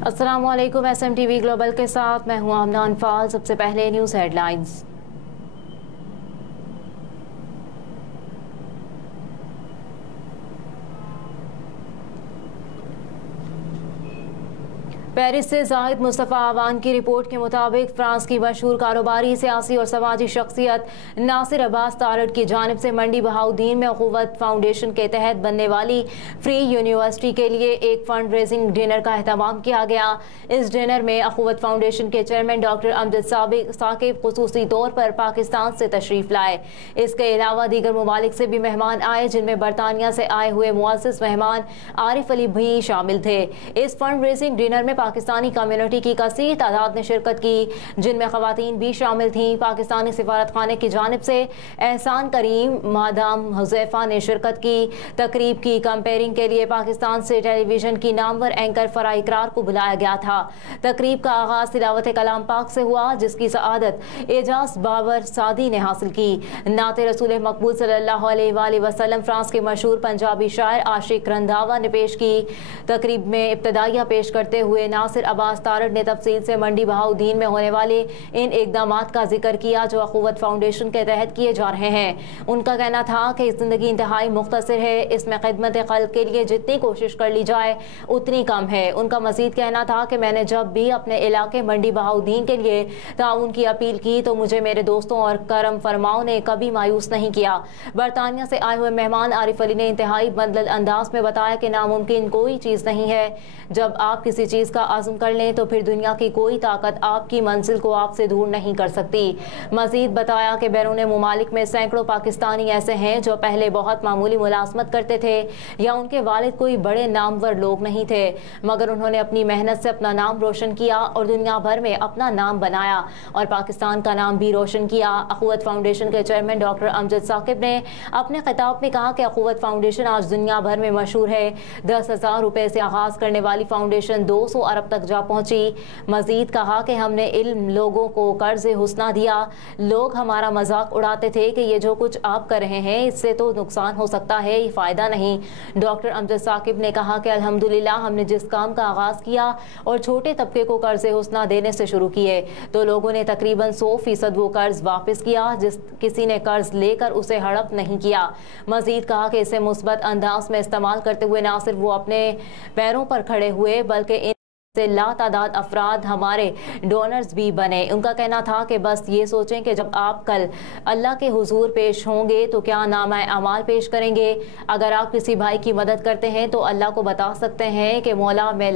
अस्सलामुअलैकुम। SMTV global के साथ मैं हूं आमना अनफाल। सबसे पहले न्यूज़ हेडलाइंस। पेरिस से जाहिद मुस्तफ़ा आवान की रिपोर्ट के मुताबिक फ्रांस की मशहूर कारोबारी, सियासी और समाजी शख्सियत नासिर अब्बास तारड़ की जानिब से मंडी बहाउद्दीन में अखुवत फाउंडेशन के तहत बनने वाली फ्री यूनिवर्सिटी के लिए एक फंड रेजिंग डिनर का अहतमाम किया गया। इस डिनर में अखुवत फाउंडेशन के चेयरमैन डॉक्टर अमजद साकिब खुसूसी तौर पर पाकिस्तान से तशरीफ लाए। इसके अलावा दीगर ममालिक से भी मेहमान आए, जिनमें बरतानिया से आए हुए मुअज़्ज़िज़ मेहमान आरिफ अली भी शामिल थे। इस फंड रेजिंग डिनर में पाकिस्तानी कम्युनिटी की कसीर तादाद ने शिरकत की, जिनमें खवातीन भी शामिल थीं। पाकिस्तानी सिफारत खाने की जानिब से एहसान करीम, मादाम हुज़ैफा ने शिरकत की। तकरीब की कंपेयरिंग के लिए पाकिस्तान से टेलीविजन की नामवर एंकर फराह इकरार को बुलाया गया था। तकरीब का आगाज तिलावत कलाम पाक से हुआ, जिसकी सआदत एजाज बाबर सादी ने हासिल की। नाते रसूल मकबूल सल्लल्लाहु अलैहि वसल्लम फ्रांस के मशहूर पंजाबी शायर आशिक रंधावा ने पेश की। तकरीब में इब्तदाइया पेश करते हुए नासिर अब्बास तारड़ ने तफसील से मंडी बहाउद्दीन में होने वाले इन इकदामात का जिक्र किया जो अखुवत फाउंडेशन के तहत किए जा रहे हैं। उनका कहना था कि जिंदगी इंतहाई मुख्तसर है, इसमें खिदमत खल्क के लिए जितनी कोशिश कर ली जाए उतनी कम है। उनका मजीद कहना था कि मैंने जब भी अपने इलाके मंडी बहाउद्दीन के लिए ताउन की अपील की तो मुझे मेरे दोस्तों और करम फरमाओं ने कभी मायूस नहीं किया। बरतानिया से आए हुए मेहमान आरिफ अली ने इंतहाई बदल अंदाज में बताया कि नामुमकिन कोई चीज़ नहीं है। जब आप किसी चीज़ का आज़म कर लें तो फिर दुनिया की कोई ताकत आपकी मंजिल को आपसे दूर नहीं कर सकती। मजीद बताया कि बैरून मुमालिक में सैकड़ों पाकिस्तानी ऐसे हैं जो पहले बहुत मामूली मुलाजमत करते थे या उनके वालिद कोई बड़े नामवर लोग नहीं थे, मगर उन्होंने अपनी मेहनत से अपना नाम रोशन किया और दुनिया भर में अपना नाम बनाया और पाकिस्तान का नाम भी रोशन किया। अखुवत फाउंडेशन के चेयरमैन डॉक्टर अमजद साकिब ने अपने खिताब में कहा कि अखुवत फाउंडेशन आज दुनिया भर में मशहूर है। 10,000 रुपए से आगाज करने वाली फाउंडेशन 200 अरब तक जा पहुंची। मजीद कहा कि हमने इल्म लोगों को कर्ज हुस्ना दिया। लोग हमारा मजाक उड़ाते थे कि ये जो कुछ आप कर रहे हैं इससे तो नुकसान हो सकता है, ये फ़ायदा नहीं। डॉक्टर अमजद साकिब ने कहा कि अल्हम्दुलिल्लाह हमने जिस काम का आगाज़ किया और छोटे तबके को कर्ज हुस्ना देने से शुरू किए तो लोगों ने तकरीबन 100% वो कर्ज वापस किया, जिस किसी ने कर्ज लेकर उसे हड़प नहीं किया। मजीद कहा कि इसे मुस्बत अंदाज में इस्तेमाल करते हुए ना सिर्फ वो अपने पैरों पर खड़े हुए बल्कि से लातादाद अफराद हमारे डोनर्स भी बने। उनका कहना था कि बस ये सोचें कि जब आप कल अल्लाह के हुजूर पेश होंगे तो क्या नामा अमाल पेश करेंगे। अगर आप किसी भाई की मदद करते हैं तो अल्लाह को बता सकते हैं कि मौला मैं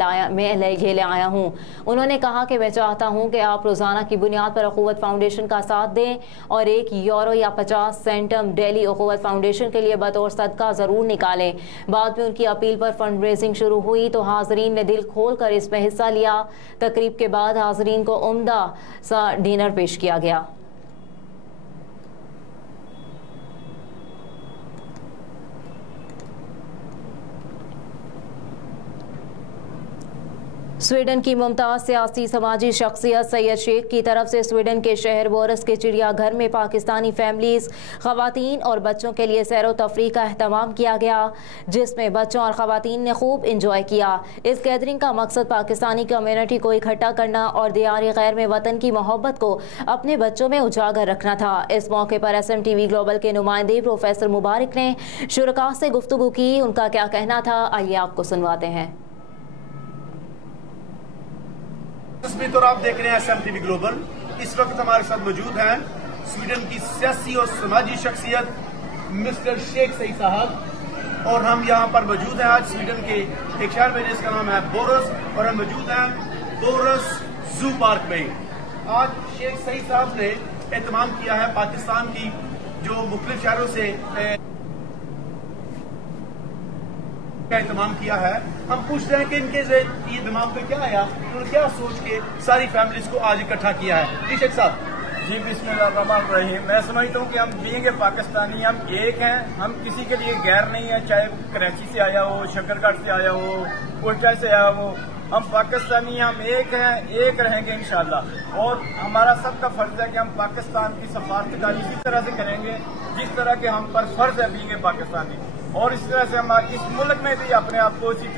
ये ले आया हूँ। उन्होंने कहा कि मैं चाहता हूँ कि आप रोज़ाना की बुनियाद पर अखुवत फाउंडेशन का साथ दें और €1 या 50 सेंटम डेली अखुवत फाउंडेशन के लिए बतौर सदका ज़रूर निकालें। बाद में उनकी अपील पर फंड रेजिंग शुरू हुई तो हाजरीन ने दिल खोल कर इसमें हिस्सा लिया। तकरीब के बाद हाजरीन को उम्दा सा डिनर पेश किया गया। स्वीडन की मुमताज़ सियासी समाजी शख्सियत सैयद शेख की तरफ से स्वीडन के शहर बोरस के चिड़ियाघर में पाकिस्तानी फैमिलीज़, ख़वातीन और बच्चों के लिए सैर व तफरीह का अहतमाम किया गया, जिसमें बच्चों और ख़वातीन ने खूब इंजॉय किया। इस गैदरिंग का मकसद पाकिस्तानी कम्यूनिटी को इकट्ठा करना और दियार गैर में वतन की मोहब्बत को अपने बच्चों में उजागर रखना था। इस मौके पर SMTV ग्लोबल के नुमाइंदे प्रोफेसर मुबारक ने शुरका से गुफ्तगू की। उनका क्या कहना था, आइए आपको सुनवाते हैं। और आप देख रहे हैं SMTV ग्लोबल। इस वक्त हमारे साथ मौजूद हैं स्वीडन की सियासी और समाजी शख्सियत मिस्टर शेख सईद साहब और हम यहाँ पर मौजूद हैं आज स्वीडन के एक शहर में जिसका नाम है बोरस और हम मौजूद हैं बोरस जू पार्क में। आज शेख सईद साहब ने एहतमाम किया है पाकिस्तान की जो मुख्तलिफ शहरों से का एहतमाम किया है। हम पूछते हैं कि इनके ये दिमाग में क्या आया, उन्होंने क्या सोच के सारी फैमिलीज को आज इकट्ठा किया है। जी शेख साहब, जी बिस्मिल्लाहिर्रहमानिर्रहीम। मैं समझता हूँ कि हम बीइंग पाकिस्तानी हम एक हैं, हम किसी के लिए गैर नहीं है, चाहे कराची से आया हो, शकरगढ़ से आया हो, कोटा से आया हो। हम पाकिस्तानी हम एक हैं, एक रहेंगे इंशाल्लाह। और हमारा सबका फर्ज है कि हम पाकिस्तान की सफारतकारी इसी तरह से करेंगे जिस तरह के हम पर फर्ज है बीइंग पाकिस्तानी। और इस तरह से हम इस मुल्क में भी अपने आप को इसी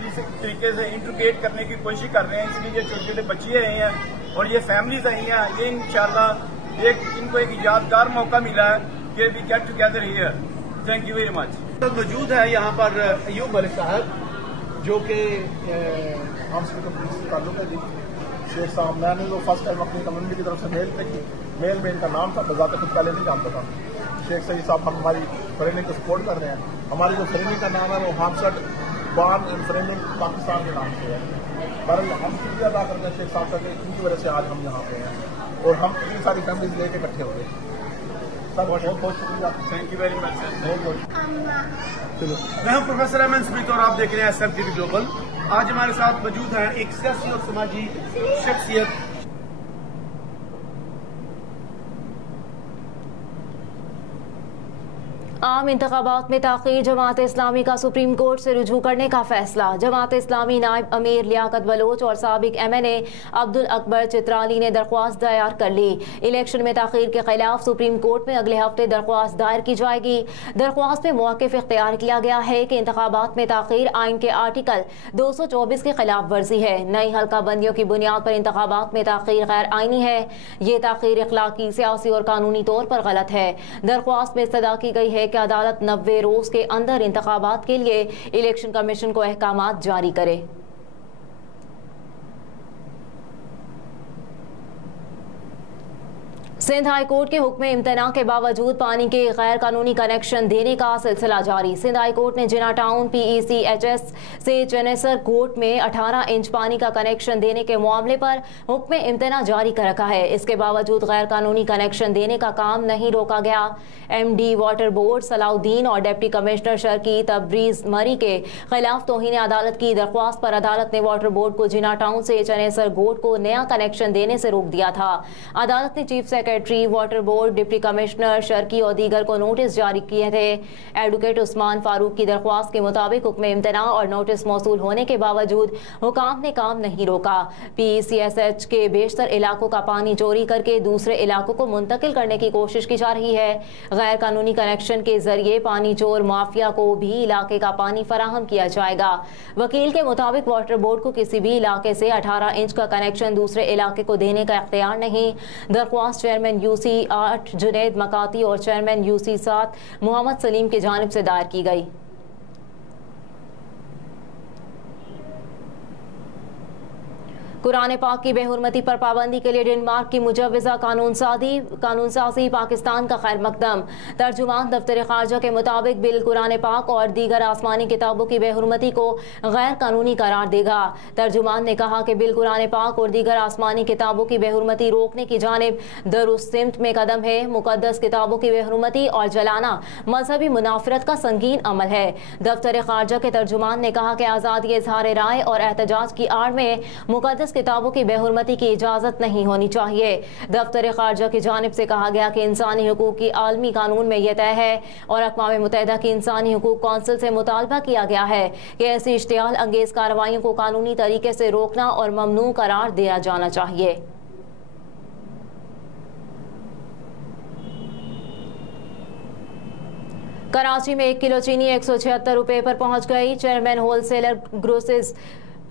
तरीके से इंटीग्रेट करने की कोशिश कर रहे हैं। इसलिए ये छोटे छोटे बच्चे आई हैं और ये फैमिलीज आई हैं, ये इंशाल्लाह इनको एक यादगार मौका मिला है कि we get together here. Thank you very much. तो मौजूद है यहाँ पर अयूब मलिक साहब जो कि हमसे तो पुलिस से ताल्लुक है जी। शेख साहब मैंने तो फर्स्ट टाइम अपनी कम्युनिटी की तरफ से मेल देखी, मेल में इनका नाम था, बजाते कुछ पहले नहीं जानता था। शेख सईद साहब हम हमारी फ्रेमिंग को सपोर्ट कर रहे हैं। हमारी जो फ्रेमिंग का नाम है वो हामशट बार्न एंड फ्रेमिंग पाकिस्तान के नाम से है। बहरहाल हम शुक्रिया अदा करते हैं शेख साहब का, इनकी वजह से आज हम यहाँ पे हैं और हम इतनी सारी फैमिलीज लेके इकट्ठे हो गए। सर बहुत बहुत शुक्रिया, thank you very much sir. बहुत बहुत चलो, मैं हूं प्रोफेसर अमन स्मिथ और आप देख रहे हैं SMTV ग्लोबल। आज हमारे साथ मौजूद हैं एक सियासी और समाजी शख्सियत। आम इंतखाबात में ताख़ीर, जमात इस्लामी का सुप्रीम कोर्ट से रुजू करने का फैसला। जमात इस्लामी नायब अमीर लियाकत बलोच और साबिक MNA अब्दुल अकबर चित्राली ने दरख्वास्त दायर कर ली। इलेक्शन में ताख़ीर के खिलाफ सुप्रीम कोर्ट में अगले हफ्ते दरख्वास्त दायर की जाएगी। दरख्वास्त में मौक़िफ़ इख्तियार किया गया है कि इंतखाबात में ताख़ीर आइन के आर्टिकल 224 के खिलाफ वर्जी है। नई हल्का बंदियों की बुनियाद पर इंतखाबात में ताख़ीर गैर आइनी है। ये ताख़ीर इखलाकी, सियासी और कानूनी तौर पर गलत है। दरख्वास्त में इस्तदा की गई है कि अदालत 90 रोज के अंदर इंतखाबात के लिए इलेक्शन कमीशन को अहकामात जारी करे। सिंध हाई कोर्ट के हुक्म इम्तना के बावजूद पानी के गैर कानूनी कनेक्शन देने का सिलसिला जारी। सिंध हाई कोर्ट ने जिना टाउन PECHS से चनेसर कोर्ट में 18 इंच पानी का कनेक्शन देने के मामले पर हुक्म इम्तना जारी कर रखा है। इसके बावजूद गैर कानूनी कनेक्शन देने का काम नहीं रोका गया। MD वाटर बोर्ड सलाउद्दीन और डिप्टी कमिश्नर शर्की तबरीज मरी के खिलाफ तौहीन अदालत की दरख्वास्त पर अदालत ने वाटर बोर्ड को जिना टाउन से चनेसर कोर्ट को नया कनेक्शन देने से रोक दिया था। अदालत ने chief secretary water board, deputy commissioner Sharki और दीगर को नोटिस जारी किए थे। एडवोकेट उस्मान फारूक की दरख्वास्त के मुताबिक हुक्म इम्तना और नोटिस मौसूल होने के बावजूद हुकाम ने काम नहीं रोका। PECSH के बेशतर इलाकों का पानी चोरी करके दूसरे इलाकों को मुंतकिल करने की कोशिश की जा रही है। गैर कानूनी कनेक्शन के जरिए पानी चोर माफिया को भी इलाके का पानी फराहम किया जाएगा। वकील के मुताबिक वाटर बोर्ड को किसी भी इलाके से 18 इंच का कनेक्शन दूसरे इलाके को देने का इख्तियार नहीं। दरख्वास्त चेयरमैन UC 8 जुनैद मकाती और चेयरमैन UC 7 मोहम्मद सलीम की जानिब से दायर की गई। कुरान पाक की बेहुरमती पर पाबंदी के लिए डेनमार्क की मुजव्वज़ा कानून साजी पाकिस्तान का खैर मकदम। तर्जुमान दफ्तर खारजा के मुताबिक बिल कुरान पाक और दीगर आसमानी किताबों की बेहुरमती को गैर कानूनी करार देगा। तर्जुमान ने कहा कि बिल कुरान पाक और दीगर आसमानी किताबों की बेहुरमती रोकने की जानिब दुरुस्त सिमत में कदम है। मुकद्दस किताबों की बेहुरमती और जलाना मजहबी मुनाफरत का संगीन अमल है। दफ्तर खारजा के तर्जुमान ने कहा कि आज़ादी इज़हार राय और एहतजाज की आड़ में मुकद्दस किताबों की बेहुरमती की इजाजत नहीं होनी चाहिए। दफ्तर खारजा की जानिब से कहा गया कि इंसानी हुकूक की आलमी कानून में यह तय है और अक़वाम मुत्तहिदा की इंसानी हुकूक कौंसिल से मुतालबा किया गया है कि ऐसी इश्तियाल अंगेज कार्रवाइयों को कानूनी तरीके से रोकना और ममनू करार दिया जाना चाहिए। कराची में 1 किलो चीनी 176 रुपये पर पहुंच गई। चेयरमैन होलसेलर ग्रोसेस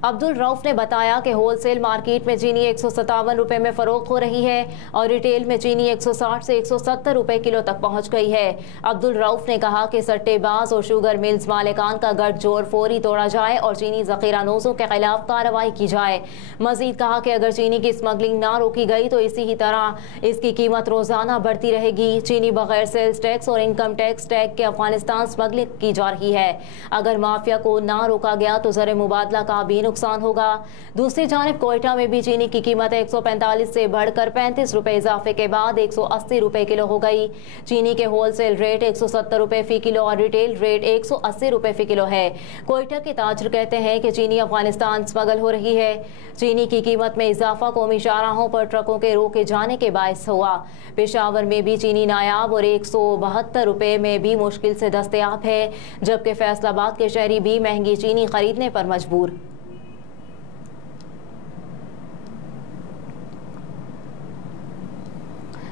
अब्दुल रऊफ ने बताया कि होलसेल मार्केट में चीनी 157 रुपये में फरोख्त हो रही है और रिटेल में चीनी 160 से 170 रुपये किलो तक पहुंच गई है। अब्दुल रऊफ ने कहा कि सट्टेबाज और शुगर मिल्स मालिकान का गठजोड़ फौरी तोड़ा जाए और चीनी ज़ख़ीरानोज़ों के खिलाफ कार्रवाई की जाए। मजीद कहा कि अगर चीनी की स्मगलिंग ना रोकी गई तो इसी ही तरह इसकी कीमत रोजाना बढ़ती रहेगी। चीनी बगैर सेल्स टैक्स और इनकम टैक्स टैग के अफगानिस्तान स्मगलिंग की जा रही है। अगर माफिया को ना रोका गया तो ज़र मुबादला काबीनों नुकसान होगा। दूसरी जानिब कोयटा में भी चीनी की कीमत 145 से बढ़कर 35 रुपए इजाफे के बाद 180 रुपए किलो हो गई। चीनी के होलसेल रेट 170 रुपए फी किलो और रिटेल रेट 180 रुपए फी किलो है। कोयटा के ताजर कहते हैं कि चीनी अफगानिस्तान स्मगल हो रही है। चीनी की कीमत में इजाफा कौमी शाहराहों पर ट्रकों के रोके जाने के बायस हुआ। पेशावर में भी चीनी नायाब और 172 रुपए में भी मुश्किल से दस्तयाब है, जबकि फैसलाबाद के शहरी भी महंगी चीनी खरीदने पर मजबूर।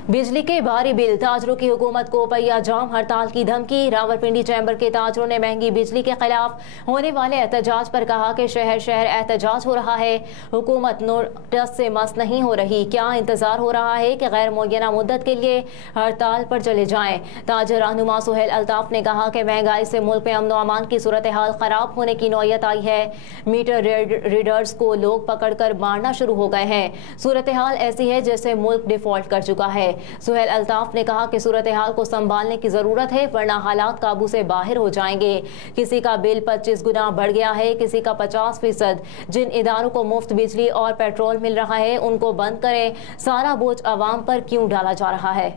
बिजली के भारी बिल, ताजरों की हुकूमत को पहिया जाम हड़ताल की धमकी। रावलपिंडी चैम्बर के ताजरों ने महंगी बिजली के खिलाफ होने वाले एहतजाज पर कहा कि शहर शहर एहतजाज हो रहा है, हुकूमत नोटिस से मस नहीं हो रही। क्या इंतजार हो रहा है कि गैर मुअय्यना मुद्दत के लिए हड़ताल पर चले जाएं। ताजर रहनुमा सुहेल अल्ताफ ने कहा कि महंगाई से मुल्क में अमन व अमान की सूरत हाल खराब होने की नौयत आई है। मीटर रीडर्स को लोग पकड़ कर मारना शुरू हो गए हैं। सूरत हाल ऐसी है जैसे मुल्क डिफॉल्ट कर चुका है। सुहेल अल्ताफ ने कहा कि सूरत हाल को संभालने की जरूरत है, वरना हालात काबू से बाहर हो जाएंगे। किसी का बिल 25 गुना बढ़ गया है, किसी का 50%। जिन इदारों को मुफ्त बिजली और पेट्रोल मिल रहा है उनको बंद करें। सारा बोझ अवाम पर क्यों डाला जा रहा है।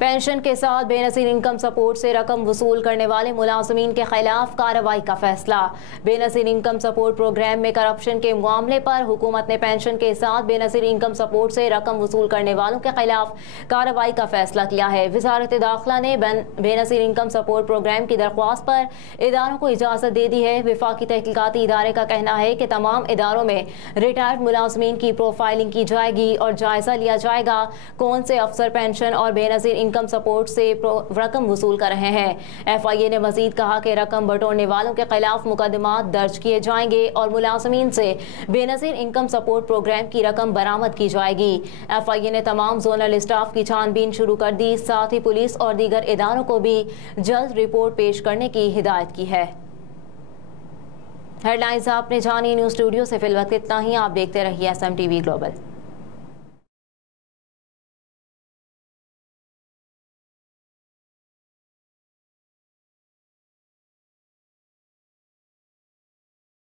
पेंशन के साथ बेनजीर इनकम सपोर्ट से रकम वसूल करने वाले मुलाजमीन के खिलाफ कार्रवाई का फैसला। बेनजीर इनकम सपोर्ट प्रोग्राम में करप्शन के मामले पर हुकूमत ने पेंशन के साथ बेनजीर इनकम सपोर्ट से रकम वसूल करने वालों के खिलाफ कार्रवाई का फैसला किया है। वजारत दाखिला ने बेनजीर इनकम सपोर्ट प्रोग्राम की दरख्वास्त पर इदारों को इजाज़त दे दी है। विफाकी तहकीकाती इदारे का कहना है कि तमाम इदारों में रिटायर्ड मुलाजमीन की प्रोफाइलिंग की जाएगी और जायजा लिया जाएगा कौन से अफसर पेंशन और बेनजीर इनकम सपोर्ट से रकम वसूल कर रहे हैं। FIA ने मजीद कहा कि रकम बटोरने वालों के खिलाफ मुकदमात दर्ज किए जाएंगे और मुलाजमीन से बेनजीर इनकम सपोर्ट प्रोग्राम की रकम बरामद की जाएगी। FIA ने तमाम जोनल स्टाफ की छानबीन शुरू कर दी, साथ ही पुलिस और दीगर इदारों को भी जल्द रिपोर्ट पेश करने की हिदायत की है। हेडलाइंस आपने जानी। न्यूज़ स्टूडियो से फिलहाल इतना ही। आप देखते रहिए SMTV ग्लोबल।